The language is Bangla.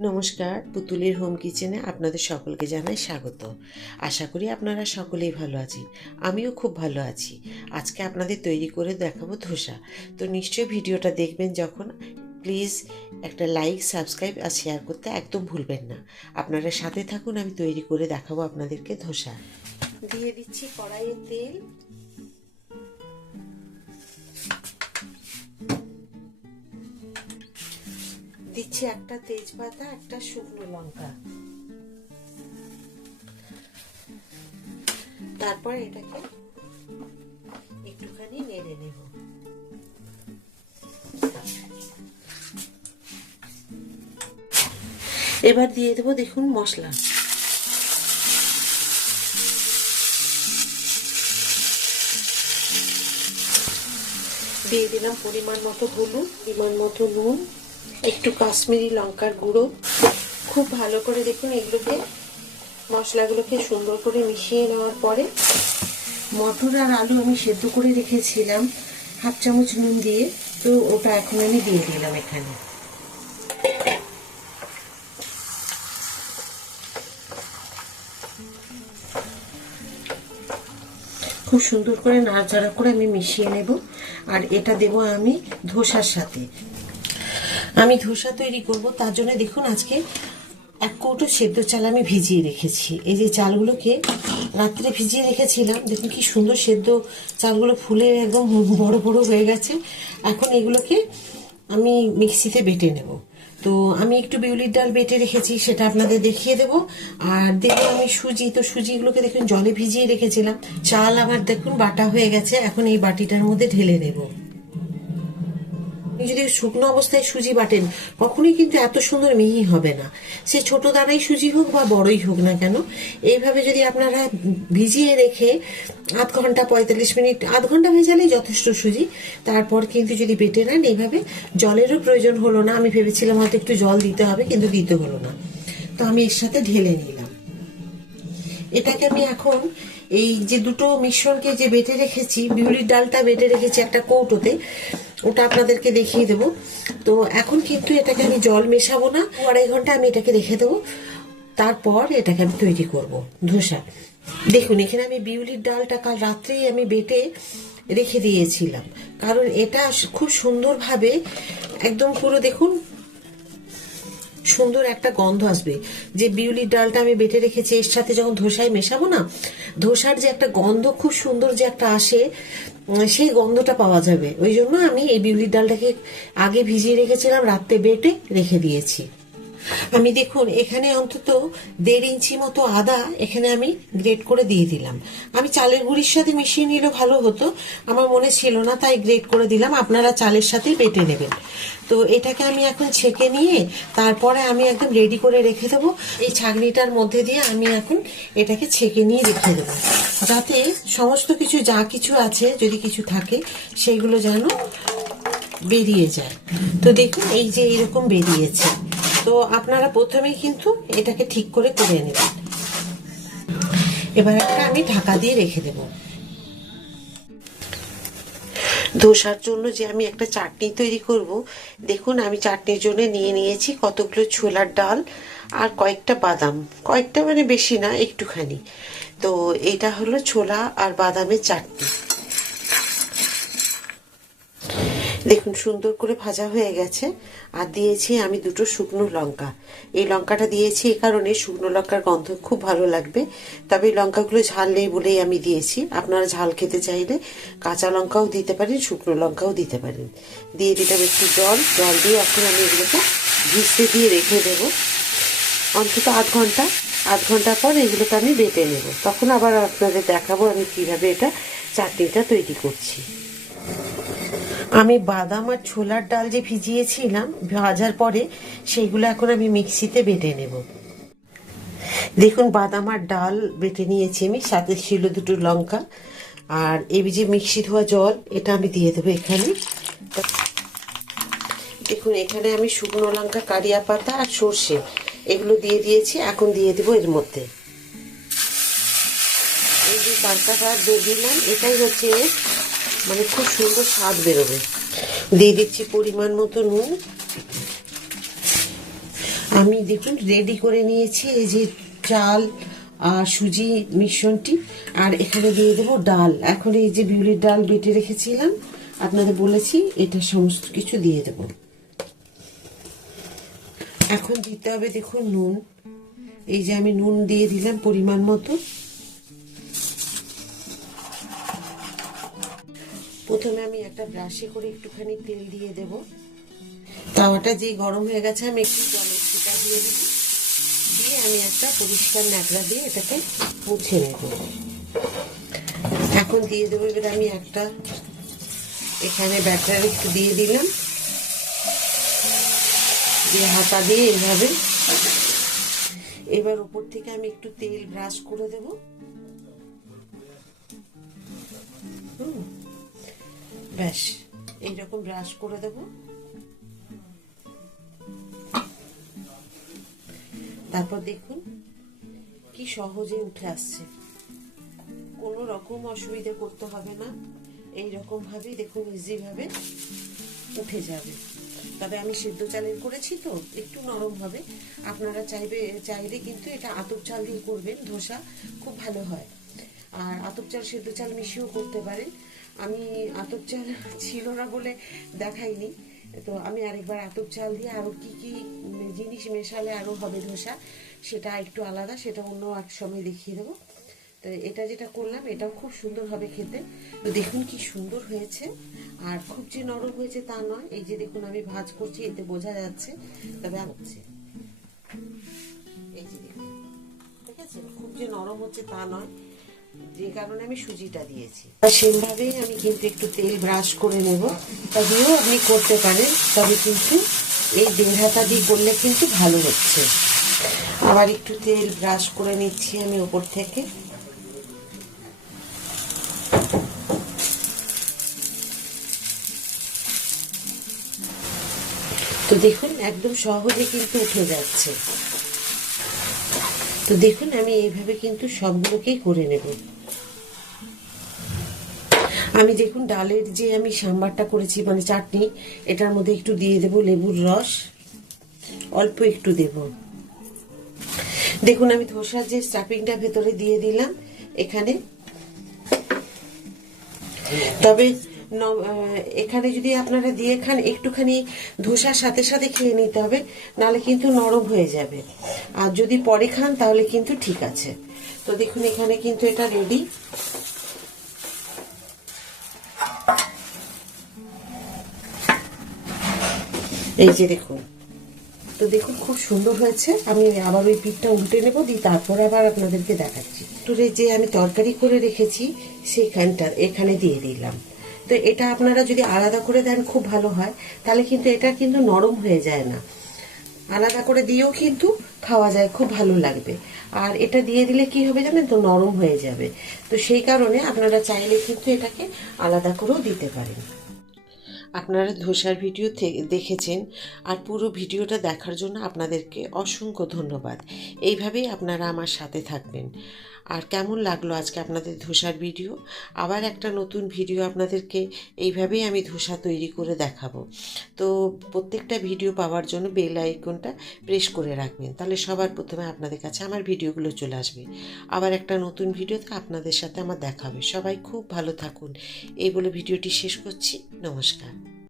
নমস্কার, পুতুলের হোম কিচেনে আপনাদের সকলকে জানাই স্বাগত। আশা করি আপনারা সকলেই ভালো আছেন। আমিও খুব ভালো আছি। আজকে আপনাদের তৈরি করে দেখাবো ধোসা। তো নিশ্চয়ই ভিডিওটা দেখবেন যখন, প্লিজ একটা লাইক, সাবস্ক্রাইব আর শেয়ার করতে একদম ভুলবেন না। আপনারা সাথে থাকুন, আমি তৈরি করে দেখাবো আপনাদেরকে ধোসা। দিয়ে দিচ্ছি কড়াইয়ে তেল। দিচ্ছি একটা তেজপাতা, একটা শুকনো লঙ্কা। তারপর এটাকে একটুখানি নেড়ে নেব। এবার দিয়ে দেবো দেখুন মশলা। দিয়ে দিলাম পরিমাণ মতো হলুদ, পরিমাণ মতো নুন, একটু কাশ্মীরি লঙ্কার গুঁড়ো। খুব ভালো করে দেখুন এগুলোকে, মশলাগুলোকে সুন্দর করে মিশিয়ে নেওয়ার পরে মটর আর আলু আমি সেদ্ধ করে রেখেছিলাম হাফ চামচ নুন দিয়ে, তো ওটা এখন আমি দিয়ে দিলাম এখানে। খুব সুন্দর করে নাড়াচাড়া করে আমি মিশিয়ে নেব। আর এটা দেব আমি ধোসার সাথে। আমি ধোসা তৈরি করব, তার জন্য দেখুন আজকে এক কৌটো সেদ্ধ চাল আমি ভিজিয়ে রেখেছি। এই যে চালগুলোকে রাত্রে ভিজিয়ে রেখেছিলাম, দেখুন কি সুন্দর সেদ্ধ চালগুলো ফুলে একদম বড় বড় হয়ে গেছে। এখন এগুলোকে আমি মিক্সিতে বেটে নেব। তো আমি একটু বিউলির ডাল বেটে রেখেছি, সেটা আপনাদের দেখিয়ে দেব। আর দেবো আমি সুজি। তো সুজিগুলোকে দেখুন জলে ভিজিয়ে রেখেছিলাম। চাল আমার দেখুন বাটা হয়ে গেছে, এখন এই বাটিটার মধ্যে ঢেলে নেব। যদি শুকনো অবস্থায় সুজি বাটেন, কখনোই কিন্তু এত সুন্দর মিহি হবে না। সে ছোট দানাই সুজি হোক বা বড়ই হোক না কেন, এইভাবে যদি আপনারা ভিজিয়ে রেখে আধ ঘন্টা 45 মিনিট, আধ ঘন্টা ভেজালেই যথেষ্ট সুজি। তারপর কিন্তু যদি বেটে নেন এইভাবে, জলেরও প্রয়োজন হলো না। আমি ভেবেছিলাম হয়তো একটু জল দিতে হবে, কিন্তু দিতে হলো না। তো আমি এর সাথে ঢেলে নিলাম। এটাকে আমি এখন এই যে দুটো মিশ্রণকে যে বেটে রেখেছি, বিউলির ডালটা বেটে রেখেছি একটা কৌটোতে, ওটা আপনাদেরকে দেখিয়ে দেবো। তো এখন কিন্তু এটাকে আমি জল মেশাবো না, 2-2.5 ঘন্টা আমি এটাকে রেখে দেবো। তারপর এটাকে আমি তৈরি করব ধোসা। দেখুন এখানে আমি বিউলির ডালটা কাল রাত্রেই আমি বেটে রেখে দিয়েছিলাম, কারণ এটা খুব সুন্দরভাবে একদম পুরো দেখুন সুন্দর একটা গন্ধ আসবে। যে বিউলির ডালটা আমি বেটে রেখেছি এর সাথে যখন ধোসায় মেশাবো না, ধোসার যে একটা গন্ধ খুব সুন্দর যে একটা আসে, সেই গন্ধটা পাওয়া যাবে। ওই জন্য আমি এই বিউলির ডালটাকে আগে ভিজিয়ে রেখেছিলাম, রাত্রে বেটে রেখে দিয়েছি। আমি দেখুন এখানে অন্তত 1.5 ইঞ্চি মতো আদা এখানে আমি গ্রেট করে দিয়ে দিলাম। আমি চালের গুঁড়ির সাথে মিশিয়ে নিলে ভালো হতো, আমার মনে ছিল না, তাই গ্রেট করে দিলাম। আপনারা চালের সাথেই বেটে নেবেন। তো এটাকে আমি এখন ছেঁকে নিয়ে তারপরে আমি একদম রেডি করে রেখে দেবো। এই ছাঁকনিটার মধ্যে দিয়ে আমি এখন এটাকে ছেঁকে নিয়ে রেখে দেবো, যাতে সমস্ত কিছু যা কিছু আছে যদি কিছু থাকে সেগুলো যেন বেরিয়ে যায়। তো দেখুন এই যে এইরকম বেরিয়েছে। তো আপনারা প্রথমেই কিন্তু এটাকে ঠিক করে করে নেবেন। এবার একটা আমি ঢাকা দিয়ে রেখে দেব। ধোসার জন্য যে আমি একটা চাটনি তৈরি করব, দেখুন আমি চাটনির জন্য নিয়ে নিয়েছি কতগুলো ছোলার ডাল আর কয়েকটা বাদাম, কয়েকটা মানে বেশি না, একটুখানি। তো এটা হলো ছোলা আর বাদামের চাটনি। দেখুন সুন্দর করে ভাজা হয়ে গেছে। আর দিয়েছি আমি দুটো শুকনো লঙ্কা। এই লঙ্কাটা দিয়েছি এই কারণে, শুকনো লঙ্কার গন্ধ খুব ভালো লাগবে। তবে এই লঙ্কাগুলো ঝাল নেই বলেই আমি দিয়েছি। আপনারা ঝাল খেতে চাইলে কাঁচা লঙ্কাও দিতে পারেন, শুকনো লঙ্কাও দিতে পারেন। দিয়ে দিলাম একটু জল। জল দিয়ে এখন আমি এগুলোকে ভিজতে দিয়ে রেখে দেবো অন্তত আধ ঘন্টা। আধ ঘন্টা পর এগুলোকে আমি বেটে নেব, তখন আবার আপনাদের দেখাবো আমি কিভাবে এটা চাটনিটা তৈরি করছি। আমি বাদাম আর ছোলার ডাল যে ভিজিয়েছিলাম ভাজার পরে, সেইগুলো এখন আমি মিক্সিতে বেটে নেব। দেখুন বাদাম আর ডাল বেটে নিয়েছি আমি, সাথে ছিল দুটো লঙ্কা। আর এই যে মিক্সি ধোয়া জল, এটা আমি দিয়ে দেবো এখানে। দেখুন এখানে আমি শুকনো লঙ্কা, কারিয়া পাতা আর সর্ষে এগুলো দিয়ে দিয়েছি। এখন দিয়ে দেবো এর মধ্যে এই যে পাতাটা দিয়ে দিলাম। এটাই হচ্ছে মানে খুব সুন্দর স্বাদ বেরোবে। দিয়ে দিচ্ছি পরিমাণ মতো নুন। আমি দেখুন রেডি করে নিয়েছি এই যে চাল আর সুজি মিশ্রণটি, আর এখানে দিয়ে দেবো ডাল। এখন এই যে বিউলির ডাল বেটে রেখেছিলাম আপনাদের বলেছি, এটা সমস্ত কিছু দিয়ে দেব। এখন দিতে হবে দেখুন নুন। এই যে আমি নুন দিয়ে দিলাম পরিমাণ মতো। প্রথমে আমি একটা ব্রাশে করে একটুখানি তেল দিয়ে দেব। তাওয়াটা যে গরম হয়ে গেছে আমি একটু জলের ছিটা দিয়ে দেব, দিয়ে আমি একটা পরিষ্কার ন্যাকড়া দিয়ে এটাকে মুছে নেব। এখন দিয়ে দেবো এবার আমি একটা এখানে ব্যাটার একটু দিয়ে দিলাম, দিয়ে হাতা দিয়ে এইভাবে এবার উপর থেকে আমি একটু তেল ব্রাশ করে দেব। ব্যাস এইরকম ব্রাশ করে দেব। তারপর দেখুন কি সহজে উঠে আসছে, কোনো রকম অসুবিধা করতে হবে না। এইরকম ভাবেই দেখুন ইজি ভাবে উঠে যাবে। তবে আমি সিদ্ধ চালের করেছি তো একটু নরম হবে। আপনারা চাইলে কিন্তু এটা আতপ চাল দিয়ে করবেন, ধোসা খুব ভালো হয়। আর আতপ চাল সিদ্ধ চাল মিশিয়েও করতে পারেন। আমি আতপ চাল ছিল না বলে দেখাইনি, তো আমি আরেকবার আতপ চাল দিয়ে আরো কি কি জিনিস মেশালে আরো হবে ধোসা, সেটা একটু আলাদা, সেটা অন্য এক সময় দেখিয়ে দেবো। তো এটা যেটা করলাম এটাও খুব সুন্দর হবে খেতে। তো দেখুন কি সুন্দর হয়েছে, আর খুব যে নরম হয়েছে তা নয়। এই যে দেখুন আমি ভাঁজ করছি, এতে বোঝা যাচ্ছে। তবে হচ্ছে এই যে দেখুন, ঠিক আছে, খুব যে নরম হচ্ছে তা নয়, যে কারণে আমি সুজিটা দিয়েছি। সেমভাবেই আমি কিন্তু একটু তেল ব্রাশ করে নেব, তবেও আপনি করতে পারেন। তবে কিন্তু এই দেড় হাতা দিয়ে করলে কিন্তু ভালো হচ্ছে। আবার একটু তেল ব্রাশ করে নিচ্ছি আমি ওপর থেকে। তো দেখুন একদম সহজে কিন্তু উঠে যাচ্ছে। তো দেখুন আমি এইভাবে কিন্তু সবগুলোকেই করে নেব। আমি দেখুন ডালের যে আমি সাম্বারটা করেছি মানে চাটনি, এটার মধ্যে একটু দিয়ে দেব লেবুর রস, অল্প একটু দেব। দেখুন আমি ধোসার যে স্টাফিংটা ভেতরে দিয়ে দিলাম এখানে। তবে এখানে যদি আপনারা দিয়ে খান একটুখানি ধোসার সাথে সাথে খেয়ে নিতে হবে, নাহলে কিন্তু নরম হয়ে যাবে। আর যদি পরে খান তাহলে কিন্তু ঠিক আছে। তো দেখুন এখানে কিন্তু এটা রেডি। এই যে দেখুন, তো দেখুন খুব সুন্দর হয়েছে। আমি আবার ওই পিঠটা উল্টে নেবো, দিয়ে তারপরে আবার আপনাদেরকে দেখাচ্ছি। টুরে যে আমি তরকারি করে রেখেছি সেইখানটা এখানে দিয়ে দিলাম। তো এটা আপনারা যদি আলাদা করে দেন খুব ভালো হয়, তাহলে কিন্তু এটা কিন্তু নরম হয়ে যায় না। আলাদা করে দিয়েও কিন্তু খাওয়া যায়, খুব ভালো লাগবে। আর এটা দিয়ে দিলে কি হবে জানেন তো, নরম হয়ে যাবে। তো সেই কারণে আপনারা চাইলে কিন্তু এটাকে আলাদা করেও দিতে পারেন। আপনারা ধোসার ভিডিও দেখেছেন, আর পুরো ভিডিওটা দেখার জন্য আপনাদেরকে অসংখ্য ধন্যবাদ। এইভাবেই আপনারা আমার সাথে থাকবেন। আর কেমন লাগলো আজকে আপনাদের ধোসার ভিডিও? আবার একটা নতুন ভিডিও আপনাদেরকে এইভাবেই আমি ধোসা তৈরি করে দেখাবো। তো প্রত্যেকটা ভিডিও পাওয়ার জন্য বেল আইকনটা প্রেস করে রাখবেন, তাহলে সবার প্রথমে আপনাদের কাছে আমার ভিডিওগুলো চলে আসবে। আবার একটা নতুন ভিডিওতে আপনাদের সাথে আমার দেখা হবে। সবাই খুব ভালো থাকুন, এই বলে ভিডিওটি শেষ করছি। নমস্কার।